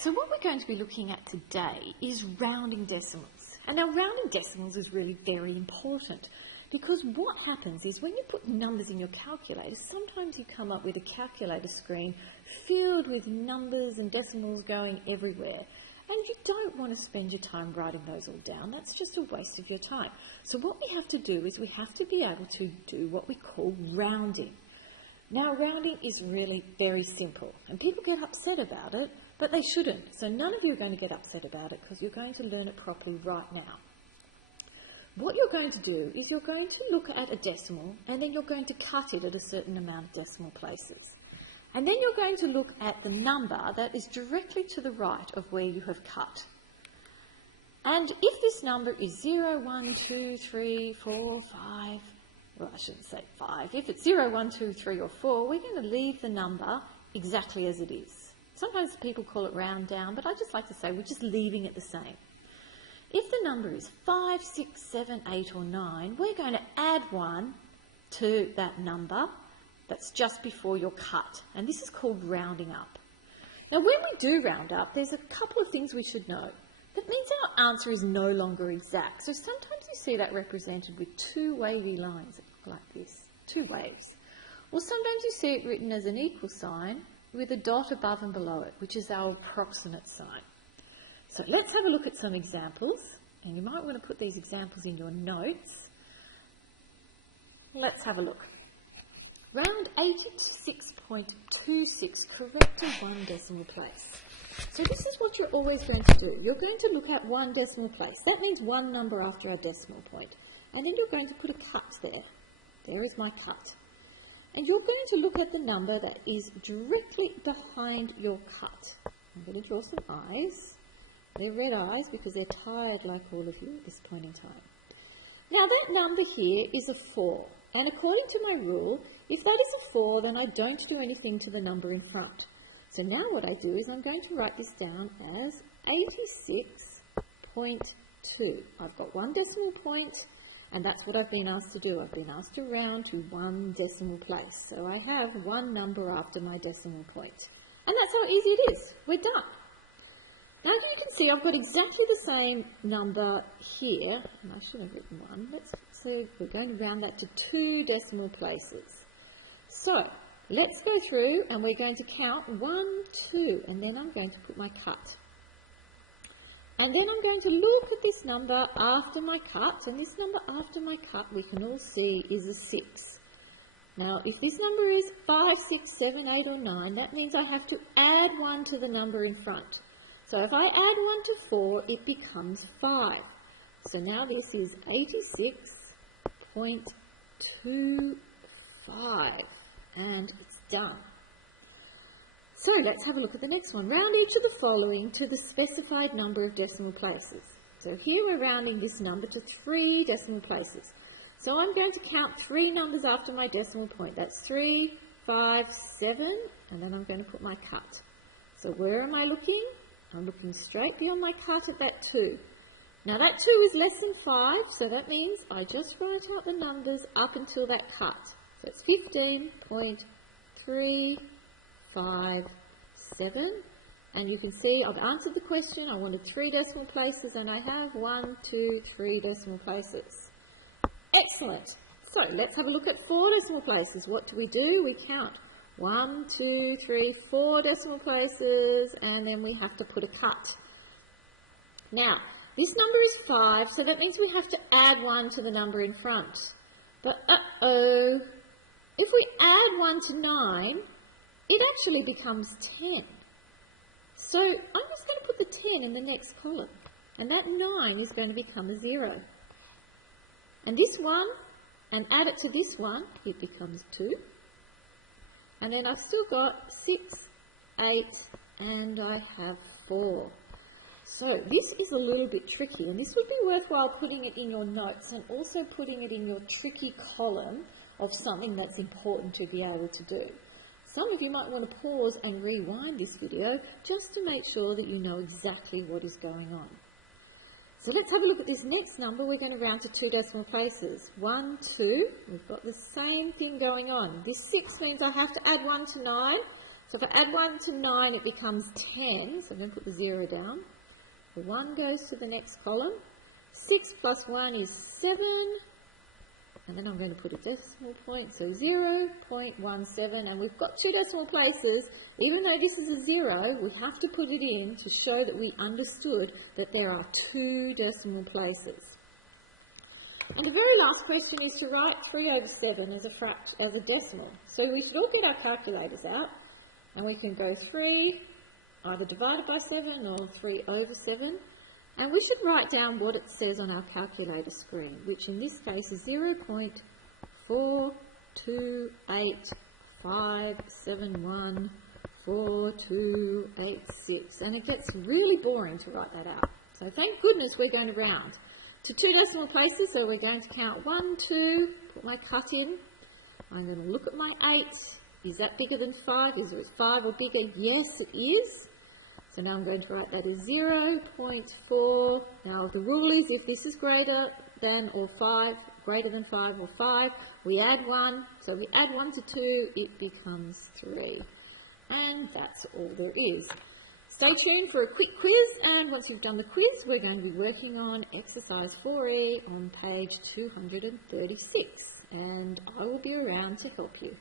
So what we're going to be looking at today is rounding decimals. And now rounding decimals is really very important because what happens is when you put numbers in your calculator, sometimes you come up with a calculator screen filled with numbers and decimals going everywhere. And you don't want to spend your time writing those all down. That's just a waste of your time. So what we have to do is we have to be able to do what we call rounding. Now rounding is really very simple and people get upset about it, but they shouldn't. So none of you are going to get upset about it because you're going to learn it properly right now. What you're going to do is you're going to look at a decimal and then you're going to cut it at a certain amount of decimal places. And then you're going to look at the number that is directly to the right of where you have cut. And if this number is 0, 1, 2, 3, 4, 5, well, I shouldn't say 5. If it's 0, 1, 2, 3 or 4, we're going to leave the number exactly as it is. Sometimes people call it round down, but I just like to say we're just leaving it the same. If the number is 5, 6, 7, 8 or 9, we're going to add 1 to that number that's just before your cut. And this is called rounding up. Now when we do round up, there's a couple of things we should know. That means our answer is no longer exact. So sometimes you see that represented with two wavy lines that look like this, two waves. Or sometimes you see it written as an equal sign with a dot above and below it, which is our approximate sign. So let's have a look at some examples. And you might want to put these examples in your notes. Let's have a look. Round 86.26 correct to one decimal place. So this is what you're always going to do. You're going to look at one decimal place. That means one number after our decimal point. And then you're going to put a cut there. There is my cut. And you're going to look at the number that is directly behind your cut. I'm going to draw some eyes. They're red eyes because they're tired like all of you at this point in time. Now that number here is a 4. And according to my rule, if that is a 4, then I don't do anything to the number in front. So now what I do is I'm going to write this down as 86.2. I've got one decimal point, and that's what I've been asked to do. I've been asked to round to one decimal place. So I have one number after my decimal point. And that's how easy it is. We're done. Now you can see I've got exactly the same number here. And I should have written 1. Let's see, we're going to round that to 2 decimal places. So let's go through and we're going to count 1, 2, and then I'm going to put my cut. And then I'm going to look at this number after my cut, and this number after my cut we can all see is a 6. Now if this number is 5, 6, 7, 8 or 9, that means I have to add 1 to the number in front. So if I add 1 to 4, it becomes 5. So now this is 86.25. And it's done. So let's have a look at the next one. Round each of the following to the specified number of decimal places. So here we're rounding this number to 3 decimal places. So I'm going to count 3 numbers after my decimal point. That's 3, 5, 7, and then I'm going to put my cut. So where am I looking? I'm looking straight beyond my cut at that 2. Now that 2 is less than 5, so that means I just write out the numbers up until that cut. So it's 15.357, and you can see I've answered the question. I wanted 3 decimal places, and I have 1, 2, 3 decimal places. Excellent. So let's have a look at 4 decimal places. What do? We count 1, 2, 3, 4 decimal places, and then we have to put a cut. Now, this number is 5, so that means we have to add 1 to the number in front. But if we add 1 to 9, it actually becomes 10. So I'm just going to put the 10 in the next column. And that 9 is going to become a 0. And this one, and add it to this one, it becomes 2. And then I've still got 6, 8, and I have 4. So this is a little bit tricky, and this would be worthwhile putting it in your notes and also putting it in your tricky column of something that's important to be able to do. Some of you might want to pause and rewind this video just to make sure that you know exactly what is going on. So let's have a look at this next number. We're going to round to 2 decimal places. 1, 2, we've got the same thing going on. This 6 means I have to add 1 to 9, So if I add 1 to 9, it becomes 10. So I'm going to put the 0 down. The 1 goes to the next column. 6 plus 1 is 7. And then I'm going to put a decimal point, so 0.17. And we've got 2 decimal places. Even though this is a 0, we have to put it in to show that we understood that there are 2 decimal places. And the very last question is to write 3/7 as a decimal. So we should all get our calculators out, and we can go 3 either divided by 7 or 3/7. And we should write down what it says on our calculator screen, which in this case is 0.428571428 and it gets really boring to write that out. So thank goodness we're going to round to 2 decimal places, so we're going to count 1, 2, put my cut in. I'm going to look at my 8. Is that bigger than 5? Is it 5 or bigger? Yes, it is. So now I'm going to write that as 0.4. Now the rule is if this is greater than or 5, greater than 5 or 5, we add 1. So we add 1 to 2, it becomes 3. And that's all there is. Stay tuned for a quick quiz, and once you've done the quiz, we're going to be working on exercise 4E on page 236. And I will be around to help you.